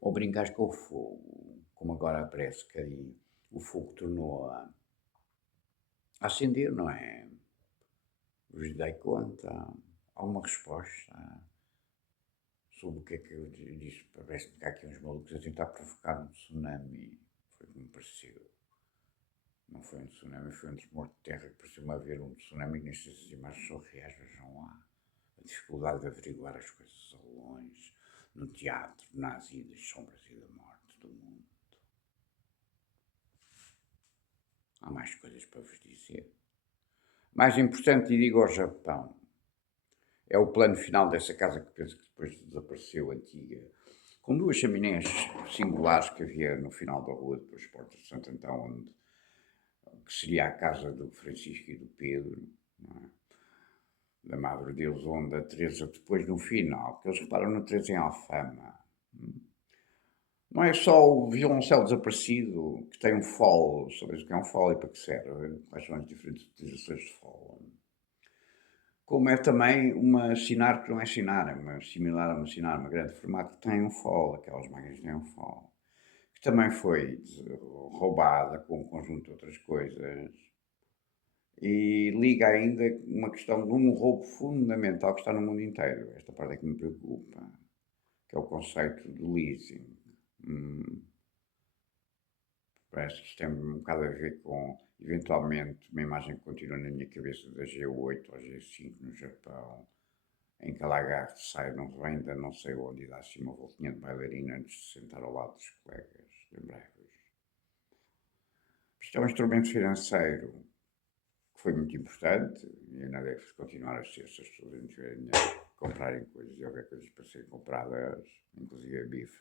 Ou brincais com o fogo, como agora parece que aí o fogo tornou a acender, não é? Vos dei conta, alguma resposta sobre o que é que eu disse? Parece-me que há aqui uns malucos a tentar provocar um tsunami, foi o que me pareceu. Não foi um tsunami, foi um tremor de terra que pareceu-me haver um tsunami, que nestas imagens são reais, vejam lá. A dificuldade de averiguar as coisas ao longe, no teatro nazi das sombras e da morte do mundo. Há mais coisas para vos dizer. Mais importante, e digo ao Japão, é o plano final dessa casa que penso que depois desapareceu, antiga, com duas chaminés singulares que havia no final da rua, depois das Portas de Santo Antão, onde, que seria a casa do Francisco e do Pedro, não é? Da Madre Deus, onde a Teresa depois no final, porque eles reparam na Teresa em Alfama. Não é só o violoncelo desaparecido que tem um fole, sabes o que é um fole e para que serve, quais são as diferentes utilizações de fole. Como é também uma Sinar que não é Sinar, é uma similar a uma Sinar, uma grande formato que tem um fole, aquelas máquinas têm um fole, que também foi roubada com um conjunto de outras coisas. E liga ainda uma questão de um roubo fundamental que está no mundo inteiro. Esta parte é que me preocupa, que é o conceito de leasing. Parece que isto tem um bocado a ver com, eventualmente, uma imagem que continua na minha cabeça da G8 ou G5 no Japão, em que ela agarra, sai, não venda, não sei onde, e dá assim uma voltinha de bailarina antes de sentar ao lado dos colegas, lembrai-vos. Isto é um instrumento financeiro que foi muito importante e ainda deve continuar a ser se as pessoas não tiverem dinheiro, comprarem coisas e houver coisas para serem compradas, inclusive bifes.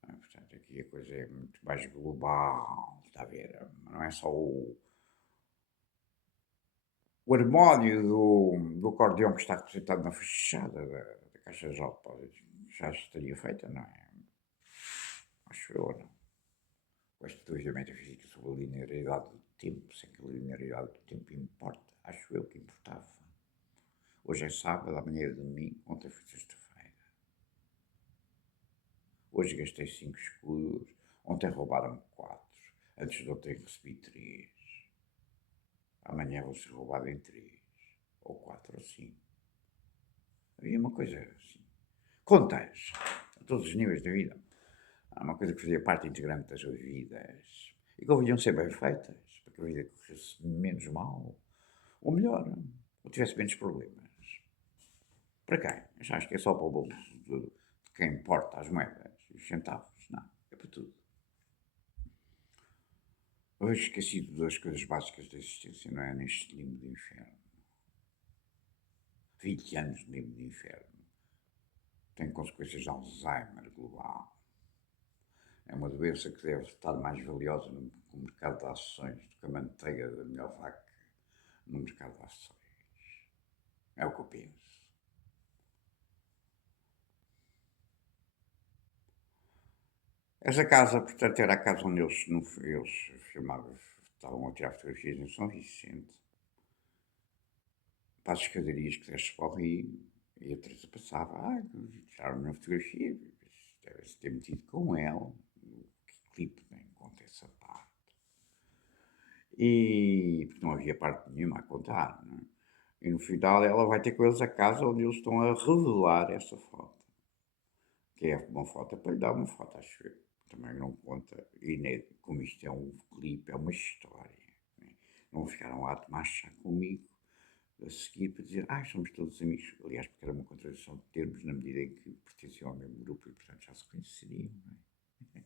Portanto, aqui a coisa é muito mais global, está a ver? Não é só o harmónio do acordeão que está representado na fachada da Caixa de Depósitos. Já estaria feita, não é? Acho eu, não. Com este estudo da metafísica sobre a linearidade do tempo, sem que a linearidade do tempo importa, acho eu que importava. Hoje é sábado, amanhã é domingo, ontem foi sexta-feira. Hoje gastei 5 escudos, ontem roubaram-me 4, antes de ontem recebi 3. Amanhã vou ser roubado em 3, ou 4 ou 5. Havia uma coisa assim. Contas, a todos os níveis da vida. Há uma coisa que fazia parte integrante das suas vidas e que deviam ser bem feitas, para que a vida corresse menos mal, ou melhor, ou tivesse menos problemas. Para quem? Eu acho que é só para o bolso de quem importa as moedas e os centavos. Não, é para tudo. Hoje esquecido das coisas básicas da existência, não é? Neste limbo de inferno. 20 anos de limbo de inferno. Tem consequências de Alzheimer global. É uma doença que deve estar mais valiosa no mercado de ações do que a manteiga da melhor vaca no mercado de ações. É o que eu penso. Essa casa, portanto, era a casa onde eles filmavam, estavam a tirar fotografias em São Vicente. Para as escadarias que desce para o Rio, e a Teresa passava, tiraram uma fotografia, deve-se ter metido com ela, que clipe nem conta essa parte. E porque não havia parte nenhuma a contar, não é? E no final ela vai ter com eles a casa onde eles estão a revelar essa foto. Que é uma foto para lhe dar uma foto, acho eu. Também não conta, e como isto é um clipe, é uma história. Né? Não ficaram lá a tomar chá comigo a seguir para dizer, somos todos amigos. Aliás, porque era uma contradição de termos na medida em que pertenciam ao mesmo grupo e, portanto, já se conheceriam. Não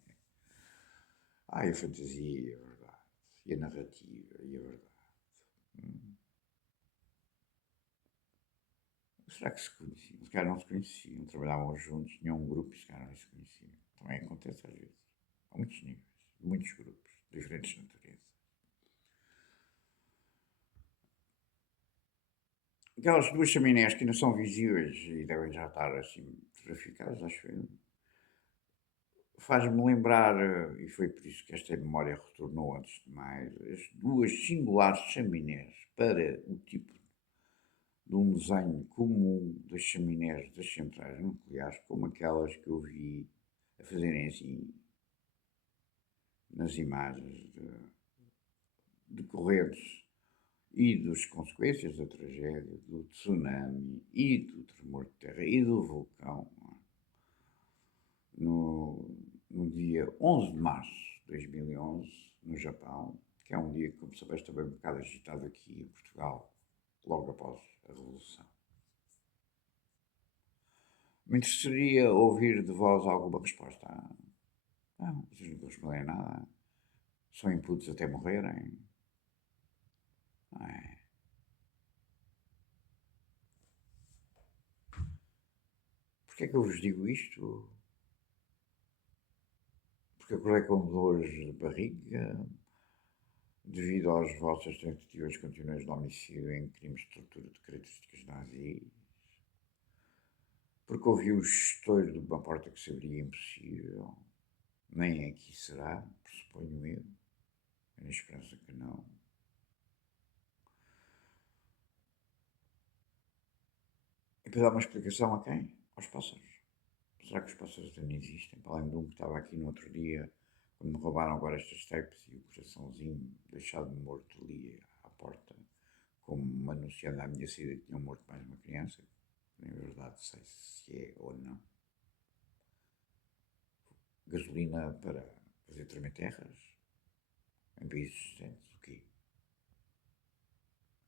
é? A fantasia e a verdade. E a narrativa e a verdade. Será que se conheciam? Se calhar não se conheciam, trabalhavam juntos, tinham um grupo e se calhar não se conheciam. Também acontece às vezes. Há muitos níveis, muitos grupos, diferentes naturezas. Aquelas duas chaminés que ainda são visíveis e devem já estar assim fotograficadas, acho eu, faz-me lembrar, e foi por isso que esta memória retornou antes de mais, as duas singulares chaminés para o tipo de um desenho comum das chaminés das centrais nucleares, como aquelas que eu vi a fazerem assim nas imagens decorrentes e das consequências da tragédia, do tsunami e do tremor de terra e do vulcão no dia 11 de março de 2011, no Japão, que é um dia que, como sabes, também um bocado agitado aqui em Portugal, logo após a Revolução. Me interessaria ouvir de vós alguma resposta. Não, vocês nunca respondem a nada. São inputs até morrerem. Não é? Porquê é que eu vos digo isto? Porque acordei com dores de barriga devido às vossas tentativas contínuas de homicídio em crimes de tortura de características nazis. Porque ouvi o estouro de uma porta que se abria impossível. Nem aqui será, pressuponho eu. Na esperança que não. E para dar uma explicação a quem? Aos pássaros. Será que os pássaros ainda existem? Para além de um que estava aqui no outro dia, quando me roubaram agora estas tapes e o coraçãozinho deixado morto ali à porta, como anunciando à minha saída que tinham morto mais uma criança. Nem verdade sei se é ou não. Gasolina para fazer tremer terras? Em países existentes? O quê?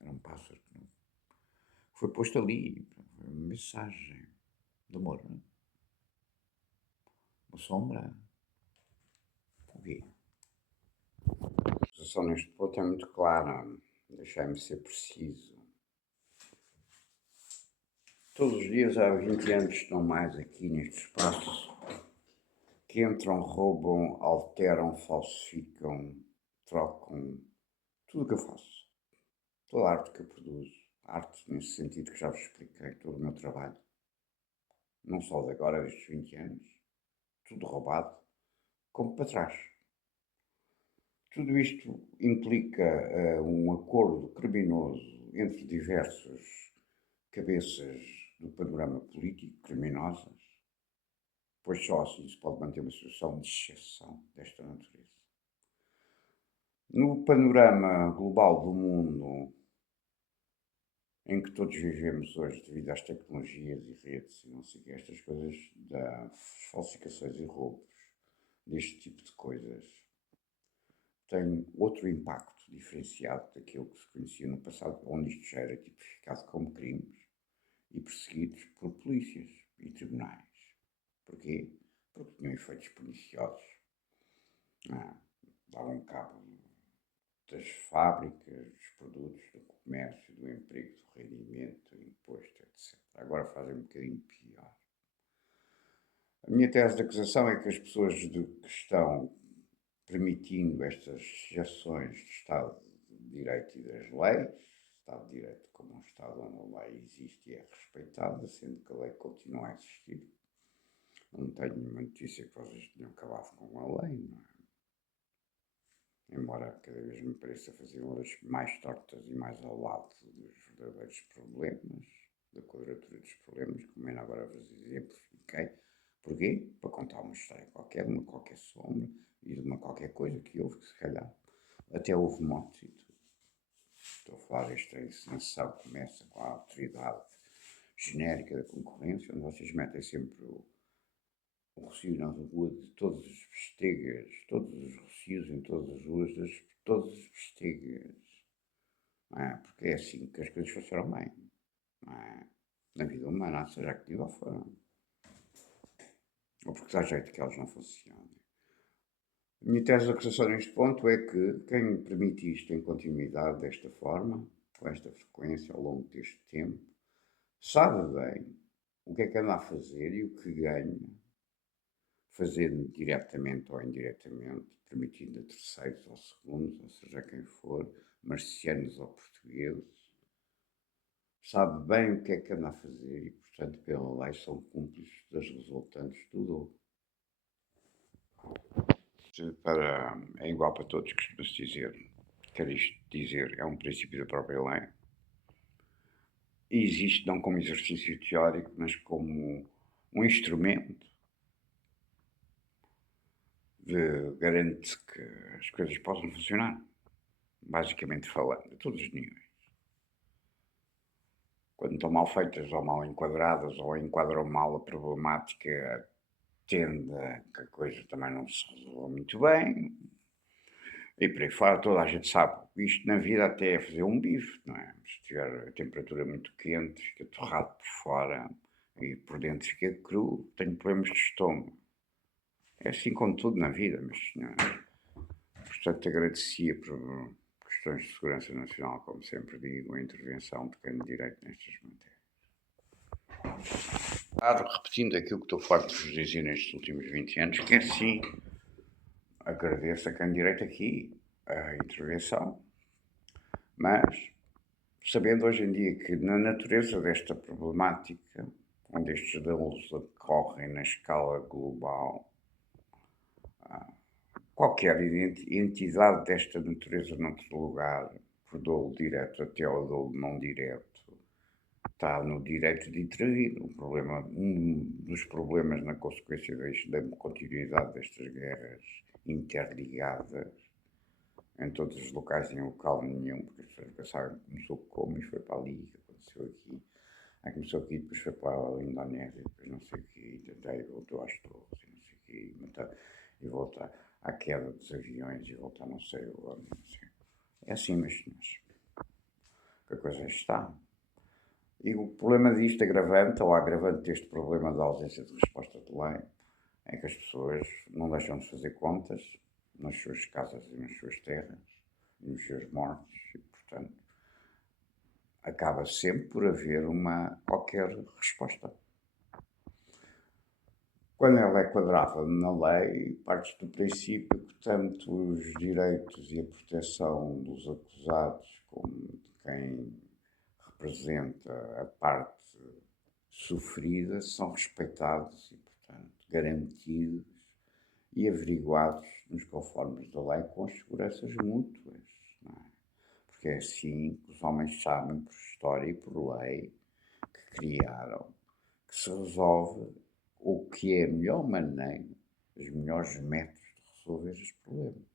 Era um pássaro que não. foi posto ali, foi uma mensagem de amor, não é? Uma sombra. O quê? A posição neste ponto é muito clara. Deixai-me ser preciso. Todos os dias há 20 anos, não mais, aqui neste espaço, que entram, roubam, alteram, falsificam, trocam tudo o que eu faço. Toda a arte que eu produzo. Arte nesse sentido que já vos expliquei, todo o meu trabalho. Não só de agora, destes 20 anos. Tudo roubado, como para trás. Tudo isto implica um acordo criminoso entre diversas cabeças do panorama político, criminosas, pois só assim se pode manter uma situação de exceção desta natureza. No panorama global do mundo em que todos vivemos hoje devido às tecnologias e redes e não sei o que, estas coisas das falsificações e roubos, deste tipo de coisas, tem outro impacto diferenciado daquilo que se conhecia no passado, onde isto já era tipificado como crimes e perseguidos por polícias e tribunais. Porquê? Porque tinham efeitos perniciosos. Davam cabo das fábricas, dos produtos, do comércio, do emprego, do rendimento, do imposto, etc. Agora fazem um bocadinho pior. A minha tese de acusação é que as pessoas que estão permitindo estas ações de Estado de Direito e das leis, Estado de Direito como um Estado onde a lei existe e é respeitada, sendo que a lei continua a existir. Não tenho nenhuma notícia que vocês tenham acabado com a lei, não é? Embora cada vez me pareça fazê-las mais tortas e mais ao lado dos verdadeiros problemas, da quadratura dos problemas, como ainda agora vos exemplifiquei. Porquê? Para contar uma história qualquer, uma qualquer sombra e de uma qualquer coisa que houve, que se calhar até houve mortes e tudo. Estou a falar desta encenação que começa com a autoridade genérica da concorrência, onde vocês metem sempre o rocio na rua de todos os bestegas, todos os rocios em todas as ruas, de todos os bestegas. Não é? Porque é assim que as coisas funcionam bem. Não é? Na vida humana, seja que nível for. Ou porque dá jeito que elas não funcionem. A minha tese de acusação neste ponto é que quem permite isto em continuidade desta forma, com esta frequência ao longo deste tempo, sabe bem o que é que anda a fazer e o que ganha, fazendo diretamente ou indiretamente, permitindo a terceiros ou segundos, ou seja quem for, marcianos ou portugueses, sabe bem o que é que anda a fazer e, portanto, pela lei são cúmplices das resultantes do dolo. É igual para todos, costuma-se dizer. Quer isto dizer, é um princípio da própria lei. E existe não como exercício teórico, mas como um instrumento que garante que as coisas possam funcionar, basicamente falando, a todos os níveis. Quando estão mal feitas ou mal enquadradas ou enquadram mal a problemática, tende a que a coisa também não se resolva muito bem. E por aí fora, toda a gente sabe, isto na vida até é fazer um bife, não é? Se tiver a temperatura muito quente, fica torrado por fora e por dentro fica cru, tenho problemas de estômago. É assim com tudo na vida, meus senhores. Portanto, agradecia por questões de segurança nacional, como sempre digo, a intervenção de quem de direito nestas matérias. Repetindo aquilo que estou farto de vos dizer nestes últimos 20 anos, que é sim, agradeço a quem de direito aqui a intervenção, mas sabendo hoje em dia que na natureza desta problemática, onde estes danos ocorrem na escala global, qualquer entidade desta natureza noutro lugar, por dolo direto até ao dolo não direto, está no direito de intervir. Um dos problemas na consequência da continuidade destas guerras interligadas em todos os locais, em local nenhum, porque as pessoas pensaram que começou como e foi para ali, que aconteceu aqui. Aí começou aqui, depois foi para a Indonésia, depois não sei o quê, e voltou às torres, e não sei o quê, e volta à queda dos aviões, e volta não sei onde, não sei. É assim, meus senhores, que a coisa está. E o problema disto, agravante, ou agravante deste problema da ausência de resposta de lei, é que as pessoas não deixam de fazer contas nas suas casas e nas suas terras, e nos seus mortos, e, portanto, acaba sempre por haver qualquer resposta. Quando ela é quadrada na lei, parte do princípio que tanto os direitos e a proteção dos acusados como de quem representa a parte sofrida são respeitados e, portanto, garantidos e averiguados nos conformes da lei com as seguranças mútuas, não é? Porque é assim que os homens sabem, por história e por lei, que criaram, que se resolve o que é a melhor maneira, os melhores métodos de resolver os problemas.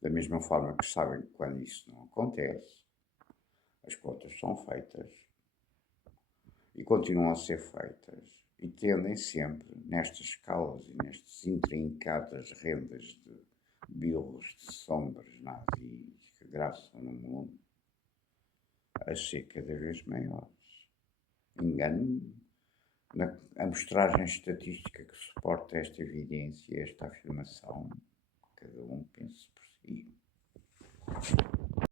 Da mesma forma que sabem que quando isso não acontece, as contas são feitas e continuam a ser feitas e tendem sempre, nestas escalas e nestas intrincadas rendas de bilros de sombras nazis que graçam no mundo, a ser cada vez maiores. Engano-me, a amostragem estatística que suporta esta evidência, esta afirmação,